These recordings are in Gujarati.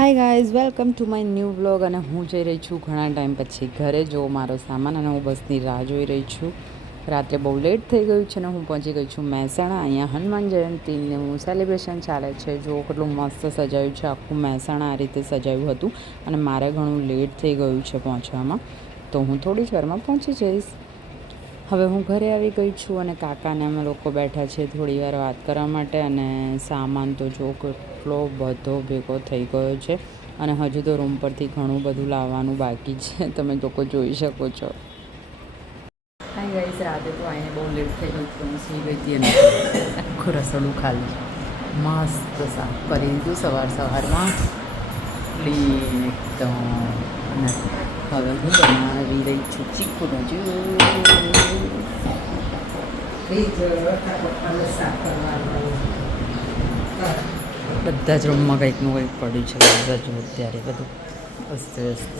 Hi guys, welcome to my new vlog. અને હું જઈ રહી છું ઘણા ટાઈમ પછી ઘરે. જો મારો સામાન અને હું બસની રાહ જોઈ રહી છું. રાત્રે બહુ લેટ થઈ ગયું છે ને હું પહોંચી ગઈ છું મહેસાણા. અહીંયા હનુમાન જયંતિનું સેલિબ્રેશન ચાલે છે. જો કેટલું મસ્ત સજાવ્યું છે આખું મહેસાણા. આ રીતે સજાવ્યું હતું અને મારે ઘણું લેટ થઈ ગયું છે પહોંચવામાં, તો હું થોડી જ વારમાં પહોંચી જઈશ. હવે હું ઘરે આવી ગઈ છું અને કાકાને અમે લોકો બેઠા છીએ થોડી વાર વાત કરવા માટે. અને સામાન તો જો કેટલો બધો ભેગો થઈ ગયો છે અને હજુ તો રૂમ પરથી ઘણું બધું લાવવાનું બાકી છે, તમે લોકો જોઈ શકો છો. હાય ગાઈસ, રાતે તો આવીને બહુ લેટ થઈ ગયું હતું, હું સૂઈ ગઈ હતી અને આખું રસોડું ખાલી મસ્ત સાફ કરી દીધું સવારમાં ક્લીન એકદમ. અને હવે હું બનાવી રહી છું ચીકુનો બધા જ રૂમમાં કંઈકનું કંઈક પડ્યું છે. બધા જો અત્યારે બધું અસ્ત વ્યસ્ત.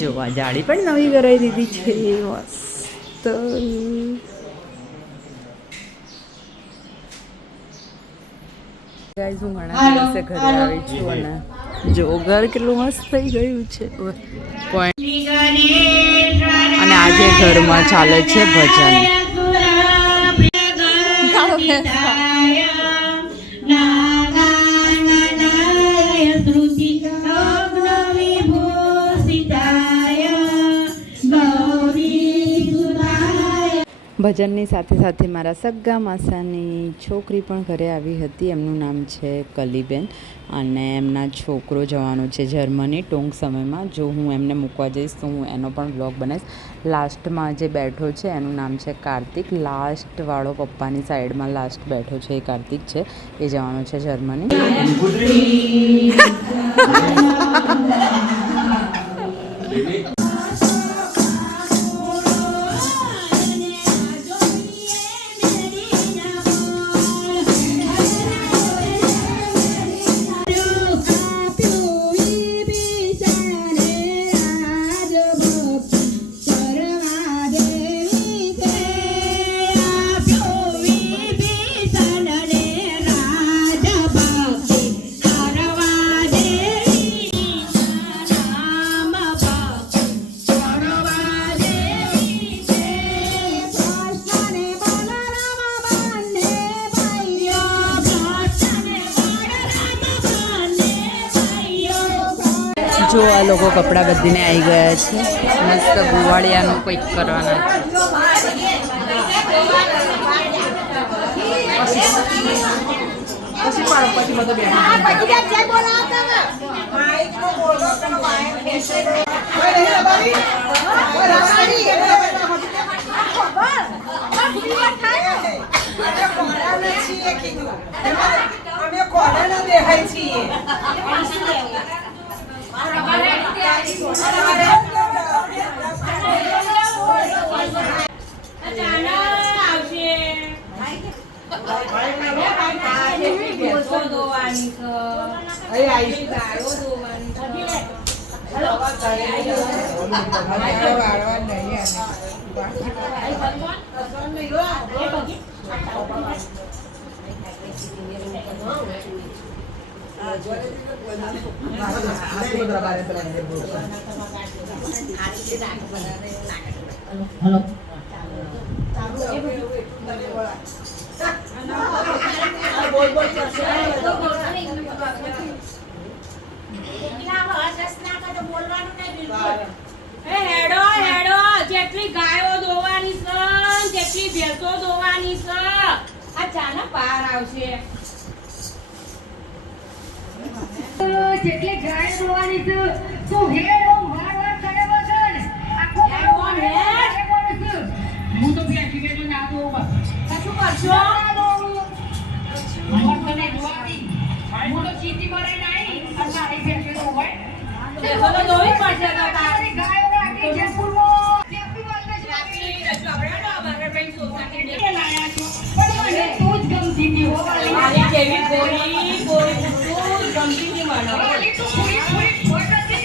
જો આ જાળી પણ નવી કરાવી દીધી છે મસ્ત. ગાઈઝ, હું ઘણા દિવસે ઘરે આવી છું અને જો ઘર કેટલું મસ્ત થઈ ગયું છે. અને આજે ઘરમાં ચાલે છે ભજન. ભજનની સાથે સાથે મારા સગ્ગા માસાની છોકરી પણ ઘરે આવી હતી. એમનું નામ છે કલીબેન અને એમના છોકરો જવાનો છે જર્મની ટૂંક સમયમાં. જો હું એમને મૂકવા જઈશ તો હું એનો પણ બ્લોગ બનાવીશ. લાસ્ટમાં જે બેઠો છે એનું નામ છે કાર્તિક. લાસ્ટવાળો પપ્પાની સાઈડમાં લાસ્ટ બેઠો છે એ કાર્તિક છે, એ જવાનો છે જર્મની. જો આ લોકો કપડાં બદલીને આવી ગયા છે. મસ્ત ગુવાળિયાનું કંઈક કરવાના છે. હેલો, જેટલી ગાયો દોવાની છે, જેટલી ભેંસો દોવાની છે, આ ચાના પાર આવશે. જેટલી ગાય દોવાની છે તો હેડો વારવાર કરે વગર આખો કોણ હે હું તો બેસી બેઠો ના દો શું કરશો મોર તને દોવાની હું તો ચીટી મરે નહીં અસારી બેસે તો હોય તો તો દોઈ પડશે તો તારી ગાયો રાખી જયપુરમાં જેપી બોલને રાખી આપણે ના મારે બેન સોસાયટી દે લાયા છો પણ મને તું જ ગમતી ની હોવાની મારી કેવી ગોરી ગોરી તું જ ગમતી ની મને તો પૂરી પૂરી ફોટો થી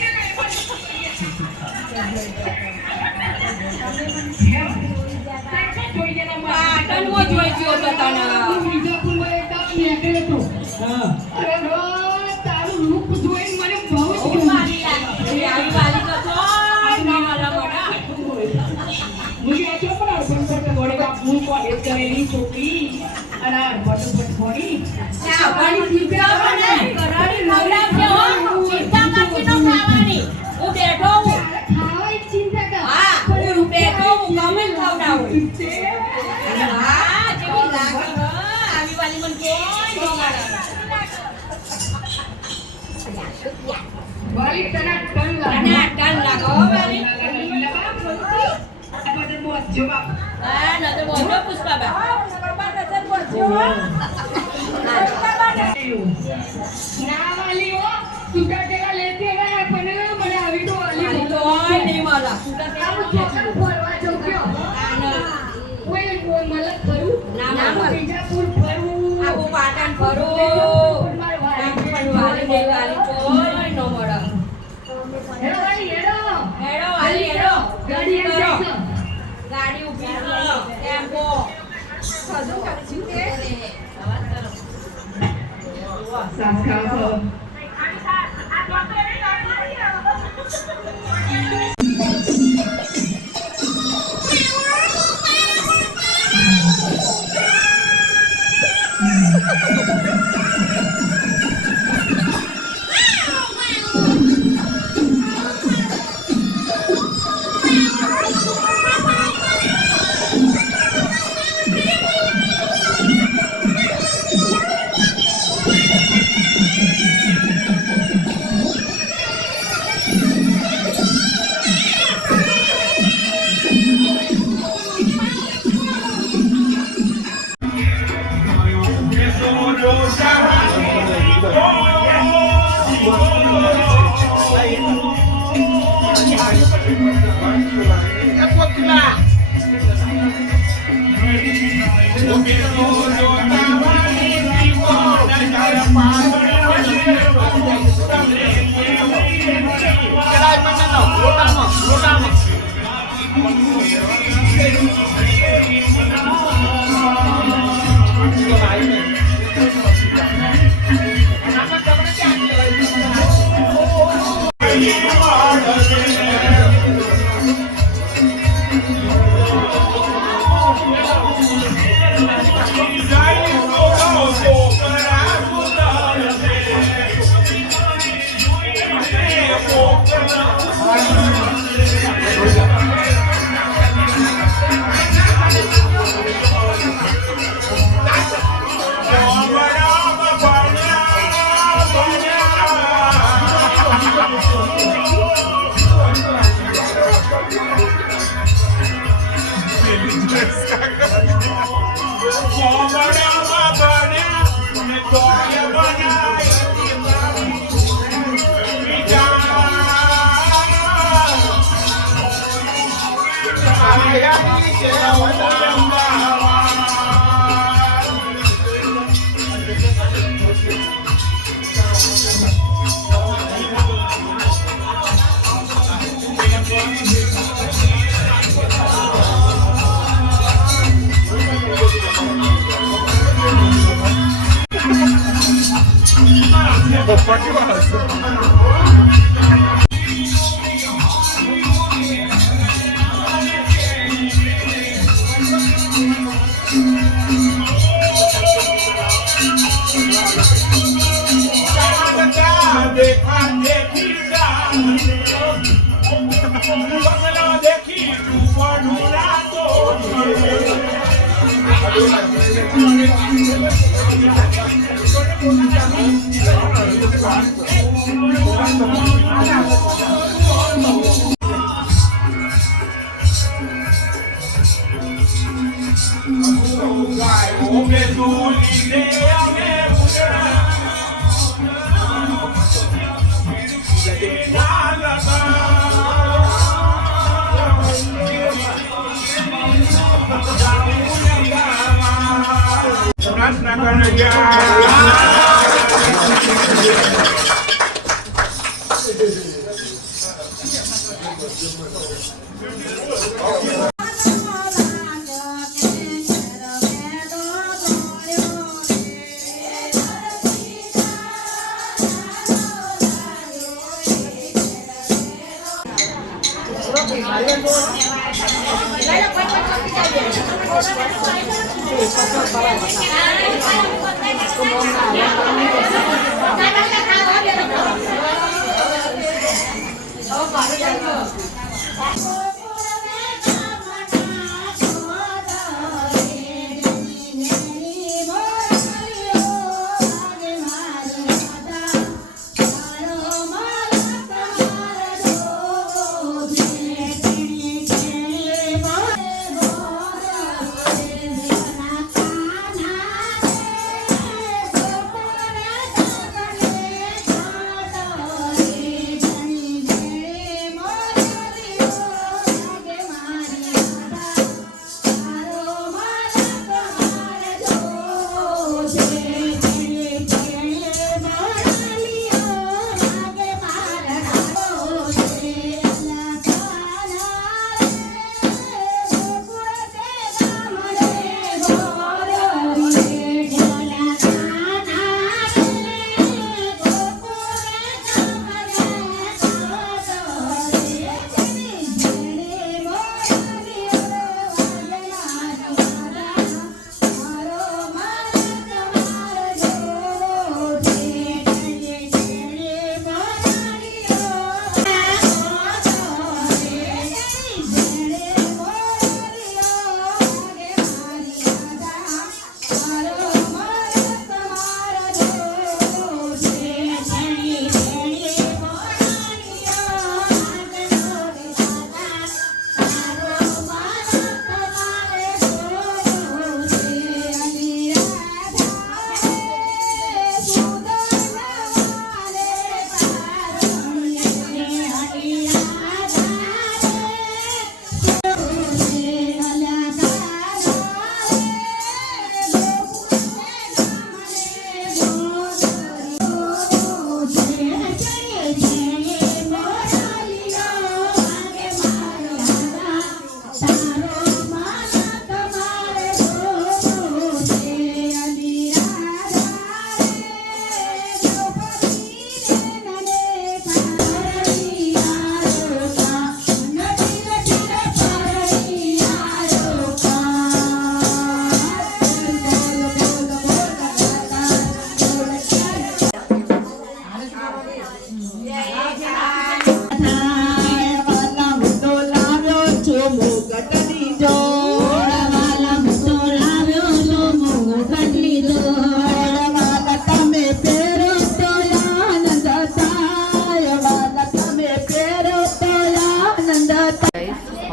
ને પાટણ મો જોઈ જો તો તને બીજો કોઈ કામ ને કરે તો હા અરે તારું રૂપ જોઈને મને ખાવાની ચિંતા બનાવી કરાડી ખવડાવજો હો ચિંતા કરતી નો ખાવાની હું બેઠો હું ખાવાની ચિંતા કર હા હું બેઠો હું ગમે ખવડાવું હા જેવી લાગે હો આવી વાલી મન કોઈ નો મારે વાલી તને ટન અને ટન લાગો હો વાલી જવાબ હા ન તો બોલો પુષ્પાબા ના વાલી હો તુકા જેવા લેતી ગયા પણ મને આવી તો વાલી કોઈ નહીં મારા આવું ચોકન ફરવા જો કયો કોઈ મલક ફરું ના મળે. બીજાપુર ફરું આવું પાટણ ફરું માર વાલી પણ વાલી ને વાલી કોઈ નો મળે હેડો વાલી હેડો હેડો વાલી હેડો ગાડી કરો આવી ગાડી ઊભી કરો ટેમ્પો સાસ ખાઓ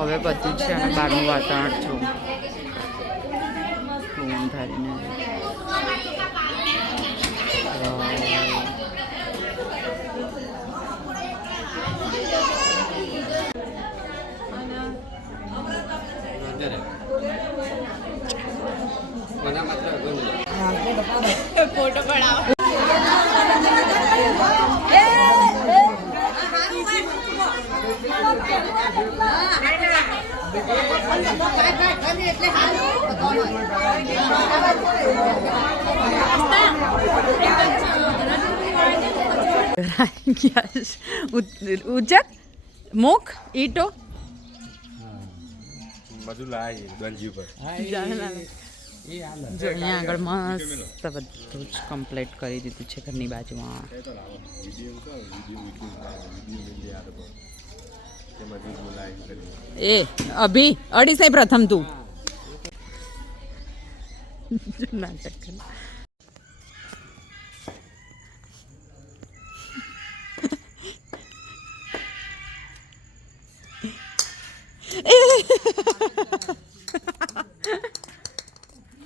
હવે બધું છે અને બહારનું વાતાવરણ છું ફોન ધારીને ફોટો પડાવો ઉજક મુખ ઈટો બધું લાય ગંજી પર જો અહીંયા આગળ મસ્ત બધું જ કમ્પ્લીટ કરી દીધું છે ઘરની બાજુમાં એ અભી અડીસાઈ પ્રથમ તું નાટક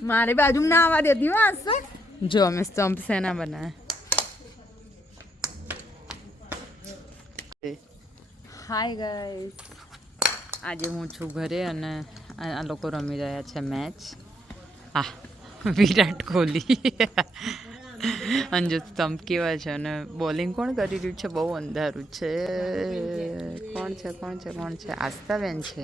મારી બાજુ ના આવવા દેતી હો આજ જો અમે સ્ટમ્પ સેના બનાવે હાય ગાઈસ આજે હું છું ઘરે અને આ લોકો રમી રહ્યા છે મેચ હા વિરાટ કોહલી અને જો સ્ટમ્પ કેવા છે અને બોલિંગ કોણ કરી રહ્યું છે બહુ અંધારું છે કોણ છે આસ્થાબેન છે